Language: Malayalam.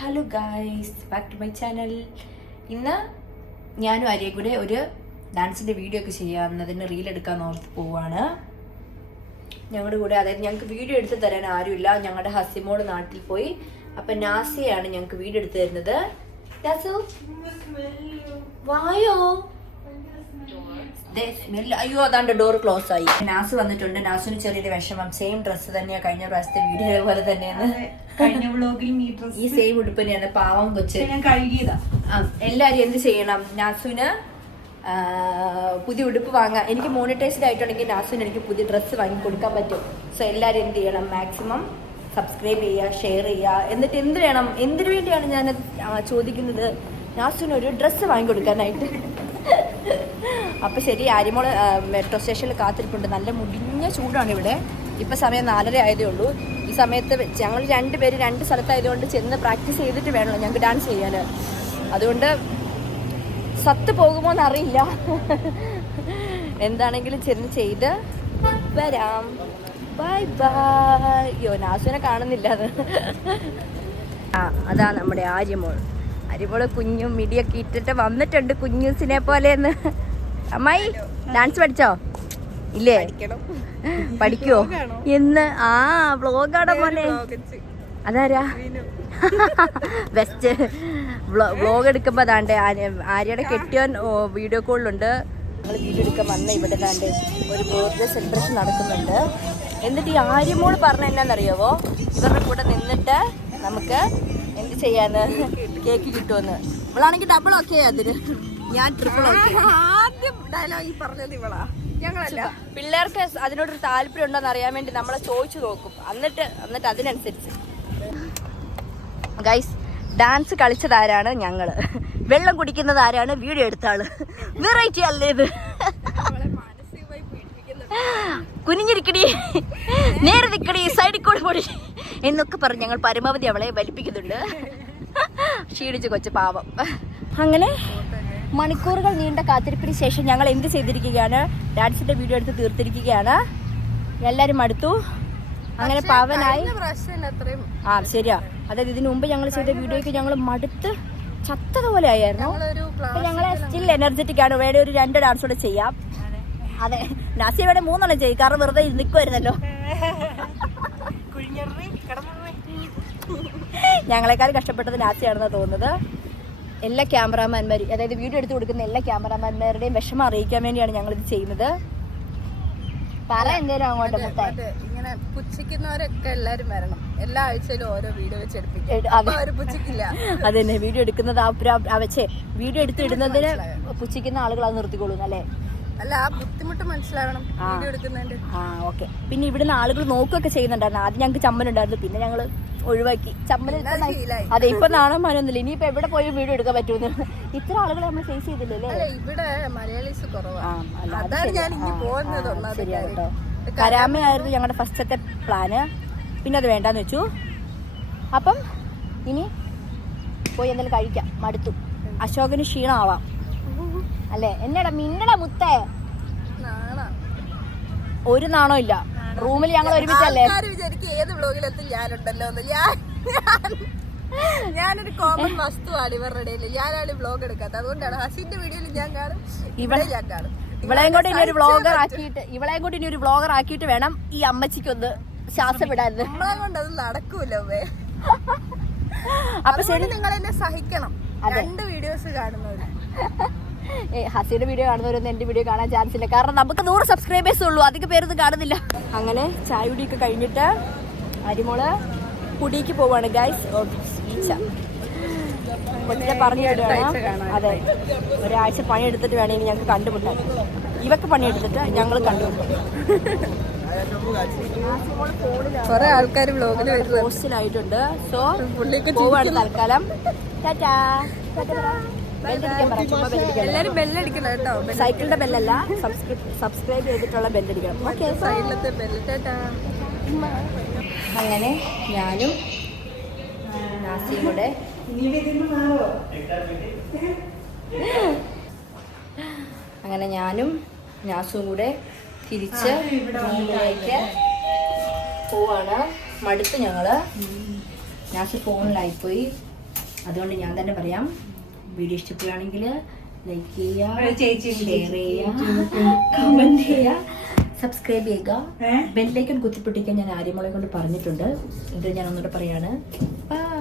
Hello guys, back to my channel. ഇന്ന് ഞാനും ആര്യയും കൂടെ ഒരു ഡാൻസിൻ്റെ വീഡിയോ ഒക്കെ ചെയ്യാവുന്നതിന് റീലെടുക്കാൻ ഓർത്ത് പോവാണ്. ഞങ്ങളുടെ കൂടെ, അതായത് ഞങ്ങൾക്ക് വീഡിയോ എടുത്ത് തരാൻ ആരുമില്ല. ഞങ്ങളുടെ ഹസിമോള് നാട്ടിൽ പോയി. അപ്പം നാസിയാണ് ഞങ്ങൾക്ക് വീഡിയോ എടുത്ത് തരുന്നത്. നാസു വായോ, അയ്യോ അതാണ്ട് ഡോർ ക്ലോസ് ആയി. നാസ് വന്നിട്ടുണ്ട്. നാസിന് ചെറിയൊരു വിഷമം. സെയിം ഡ്രസ്സ് തന്നെയാ കഴിഞ്ഞ പ്രാവശ്യത്തെ വീഡിയോ പോലെ തന്നെയാണ്. കഴിഞ്ഞ വ്ലോഗിലും ഈ സെയിം ഉടുപ്പ് തന്നെയാണ്. പാവം കൊച്ച് ഞാൻ കഴുകിയതാ. എല്ലാരും എന്ത് ചെയ്യണം, നാസുവിന് പുതിയ ഉടുപ്പ് വാങ്ങാൻ. എനിക്ക് മോണിറ്റൈസ്ഡ് ആയിട്ടുണ്ടെങ്കിൽ നാസുവിന് എനിക്ക് പുതിയ ഡ്രസ്സ് വാങ്ങി കൊടുക്കാൻ പറ്റും. സോ എല്ലാവരും എന്ത് ചെയ്യണം, മാക്സിമം സബ്സ്ക്രൈബ് ചെയ്യുക, ഷെയർ ചെയ്യുക. എന്നിട്ട് എന്ത് വേണം, എന്തിനു വേണ്ടിയാണ് ഞാൻ ചോദിക്കുന്നത്, നാസുവിനൊരു ഡ്രസ്സ് വാങ്ങിക്കൊടുക്കാനായിട്ട്. അപ്പം ശരി, ആര്യമോള് മെട്രോ സ്റ്റേഷനിൽ കാത്തിരിപ്പുണ്ട്. നല്ല മുടിഞ്ഞ ചൂടാണ് ഇവിടെ. ഇപ്പം സമയം 4:30 ആയതേ ഉള്ളൂ. ഈ സമയത്ത് ഞങ്ങൾ രണ്ടുപേര് രണ്ട് സ്ഥലത്തായതുകൊണ്ട് ചെന്ന് പ്രാക്ടീസ് ചെയ്തിട്ട് വേണമല്ലോ ഞങ്ങൾക്ക് ഡാൻസ് ചെയ്യാൻ. അതുകൊണ്ട് സത്ത് പോകുമോ എന്നറിയില്ല. എന്താണെങ്കിലും ചെന്ന് ചെയ്ത് വരാം. Bye bye. അയ്യോ, നാസുവിനെ കാണുന്നില്ല. അത് അതാ നമ്മുടെ ആര്യമോൾ. ആര്യമോള് കുഞ്ഞും മിടിയൊക്കെ ഇട്ടിട്ട് വന്നിട്ടുണ്ട്, കുഞ്ഞൂസിനെ പോലെന്ന്. അമ്മായി ഡാൻസ് പഠിച്ചോ? ഇല്ലേ? പഠിക്കുവോ എന്ന്? വ്ളോഗാടെ പോലെ. അതാരാ? ബെസ്റ്റ് വ്ളോഗ് എടുക്കുമ്പോൾ അതാണ്ട് ആര്യയുടെ കെട്ടിയോൻ വീഡിയോ കോളിലുണ്ട്. ഞങ്ങൾ വീഡിയോ എടുക്കാൻ വന്ന ഇവിടെ താണ്ട് ഒരു ബർത്ത്ഡേ സെലിബ്രേഷൻ നടക്കുന്നുണ്ട്. എന്നിട്ട് ഈ ആര്യമോള് പറഞ്ഞ എന്നാന്നറിയാവോ, ഇവരുടെ കൂടെ നിന്നിട്ട് നമുക്ക് എന്ത് ചെയ്യാന്ന്, കേക്ക് കിട്ടുമെന്ന്. ഇവളാണെങ്കിൽ ഡബിൾ ഓക്കെ, അതിന് ഞാൻ ട്രിപ്പിൾ ഓക്കെ. ആദ്യം ഡയലോഗ് പറഞ്ഞത് ഇവളാ, ഞങ്ങളല്ല. പിള്ളേർക്ക് അതിനോടൊരു താല്പര്യം ഉണ്ടോന്ന് അറിയാൻ വേണ്ടി നമ്മളെ ചോദിച്ചു നോക്കും. എന്നിട്ട് അതിനനുസരിച്ച്. ഗൈസ്, ഡാൻസ് കളിച്ചത് ആരാണ്? ഞങ്ങള്. വെള്ളം കുടിക്കുന്നത് ആരാണ്? വീഡിയോ എടുത്ത ആള്. വെറൈറ്റി അല്ലേ ഇത്? കുനിഞ്ഞിരിക്കടി, നേരെ നിക്കടി, സൈഡിൽ കൂടെ പൊടി എന്നൊക്കെ പറഞ്ഞ് ഞങ്ങൾ പരമാവധി അവളെ വലിപ്പിക്കുന്നുണ്ട്. ക്ഷീണിച്ച് കൊച്ചു പാവം. അങ്ങനെ മണിക്കൂറുകൾ നീണ്ട കാത്തിരിപ്പിന് ശേഷം ഞങ്ങൾ എന്ത് ചെയ്തിരിക്കുകയാണ്, ഡാൻസിന്റെ വീഡിയോ എടുത്ത് തീർത്തിരിക്കുകയാണ്. എല്ലാരും അടുത്തു. അങ്ങനെ പാവനായി. ശരിയാ. അതായത് ഇതിനു മുമ്പ് ഞങ്ങൾ ചെയ്ത വീഡിയോയ്ക്ക് ഞങ്ങൾ മടുത്ത് ചത്തതുപോലെ ആയിരുന്നു. അപ്പൊ ഞങ്ങളെ സ്റ്റിൽ എനർജറ്റിക് ആണ്. വേറെ ഒരു 2 ഡാൻസ് കൂടെ ചെയ്യാം. അതെ, നാസി ഇവിടെ 3 ചെയ്യും, കാരണം വെറുതെ നിൽക്കുമായിരുന്നല്ലോ. ഞങ്ങളെക്കാൾ കഷ്ടപ്പെട്ടത് നാസിയാണെന്ന് തോന്നുന്നത്. എല്ലാ ക്യാമറാമാന്മാരും, അതായത് വീഡിയോ എടുത്ത് കൊടുക്കുന്ന എല്ലാ ക്യാമറാമാന്മാരുടെയും വിഷമം അറിയിക്കാൻ വേണ്ടിയാണ് ഞങ്ങളിത് ചെയ്യുന്നത്. പറ എന്തേലും അങ്ങോട്ട് ഇങ്ങനെ പുച്ഛിക്കുന്നവരൊക്കെ എല്ലാരും വരണം. എല്ലാ ആഴ്ചയിലും ഓരോ വീഡിയോ വെച്ചെടുപ്പിക്കും. അത് തന്നെ, വീഡിയോ എടുക്കുന്നത് വീഡിയോ എടുത്ത് ഇടുന്നതിന് പുച്ഛിക്കുന്ന ആളുകൾ അത് നിർത്തിക്കൊള്ളുന്നു അല്ലേ? അല്ല, ആ ബുദ്ധിമുട്ട് മനസ്സിലാവണം വീഡിയോ എടുക്കുന്നതിന്റെ. ഓക്കെ. പിന്നെ ഇവിടുന്ന് ആളുകൾ നോക്കുകയൊക്കെ ചെയ്യുന്നുണ്ടായിരുന്നു. ആദ്യം ഞങ്ങൾക്ക് ചമ്മലുണ്ടായിരുന്നു, പിന്നെ ഞങ്ങള് ഒഴിവാക്കി. ചമ്മല് അതെ, ഇപ്പൊ നാണം മാനൊന്നുമില്ല. ഇനിയിപ്പോ എവിടെ പോയി വീഡിയോ എടുക്കാൻ പറ്റുമെന്ന്. ഇത്ര ആളുകളെ നമ്മൾ ഫേസ് ചെയ്തില്ലല്ലേ? ഇവിടെ മലയാളീസ് കുറവാണ്. ശരിയാ കേട്ടോ. കരാമയായിരുന്നു ഞങ്ങളുടെ ഫസ്റ്റത്തെ പ്ലാന്. പിന്നെ അത് വേണ്ടാന്ന് വെച്ചു. അപ്പം ഇനി പോയി എന്തെങ്കിലും കഴിക്കാം. മടുത്തു. അശോകന് ക്ഷീണമാവാം അല്ലേ? എന്നടാ മിന്നട മുത്തേ, ഒരു നാണോ ഇല്ല. റൂമിൽ ഞങ്ങൾ ഒരുമിച്ചല്ലേ? ഏത് വ്ലോഗിലെത്തും ഞാനുണ്ടല്ലോ. ഞാനൊരു കോമൺ വസ്തുവാണ് ഇവരുടെ ഇടയിൽ. ഞാനാണ് വ്ലോഗ് എടുക്കാത്ത, അതുകൊണ്ടാണ് ഹസീന്റെ വീഡിയോയിൽ ഞാൻ കാണും, ഇവിടെ ഞാൻ കാണും. ഇവളെയും കൂടി ഇനി ഒരു വ്ളോഗർ ആക്കിയിട്ട് വേണം ഈ അമ്മച്ചിക്കൊന്ന് ശ്വാസം വിടാൻ. നമ്മളെ കൊണ്ട് അത് നടക്കൂല്ലോ. അപ്പൊ ശരി, നിങ്ങൾ എന്നെ സഹിക്കണം. 2 വീഡിയോസ് കാണുന്നവര്. ഹസിയുടെ വീഡിയോ കാണുന്നവരൊന്നും എന്റെ വീഡിയോ കാണാൻ ചാൻസ് ഇല്ല, കാരണം നമുക്ക് 100 സബ്സ്ക്രൈബേഴ്സ് ഉള്ളൂ. അധികം പേരൊന്നും കാണുന്നില്ല. അങ്ങനെ ചായ കുടിയൊക്കെ കഴിഞ്ഞിട്ട് അരിമോള് കുടിക്ക് പോവാണ് ഗൈസ്. കൊച്ചിനെ പറഞ്ഞു വിടുകയാണ്. അതെ, ഒരാഴ്ച പണിയെടുത്തിട്ട് വേണം ഇനി ഞങ്ങൾക്ക് കണ്ടുമുട്ടാൻ. ഇവക്ക് പണിയെടുത്തിട്ട് ഞങ്ങൾ കണ്ടുമുട്ടും. കുറെ ആൾക്കാർ വ്ലോഗിൽ പോസ്റ്റിലായിട്ടുണ്ട്. സോ പോവാണ് തൽക്കാലം. ടാറ്റാ. എല്ലാരും ബെല്ലടിക്കണം കേട്ടോ. സൈക്കിളിന്റെ ബെല്ലല്ല, സബ്സ്ക്രൈബ് ചെയ്തിട്ടുള്ള ബെല്ലടിക്കണം. Okay, സൈഡിലത്തെ bell. അങ്ങനെ ഞാനും നാസിയും കൂടെ നാസും കൂടെ തിരിച്ച് റൂമിലേക്ക് പോവാണ്. മടുത്ത് ഞങ്ങള്. നാസി ഫോണിലായിപ്പോയി. അതുകൊണ്ട് ഞാൻ തന്നെ പറയാം, വീഡിയോ ഇഷ്ടപ്പെടുകയാണെങ്കിൽ ലൈക്ക് ചെയ്യുക, ചേച്ചി ഷെയർ ചെയ്യുക, കമന്റ് ചെയ്യുക, സബ്സ്ക്രൈബ് ചെയ്യുക, ബെല്ലൈക്കൺ കുത്തിപ്പൊട്ടിക്കാൻ ഞാൻ ആര്യമോളെ കൊണ്ട് പറഞ്ഞിട്ടുണ്ട്. ഇത് ഞാൻ ഒന്നുകൂടെ പറയാണ്. ബൈ.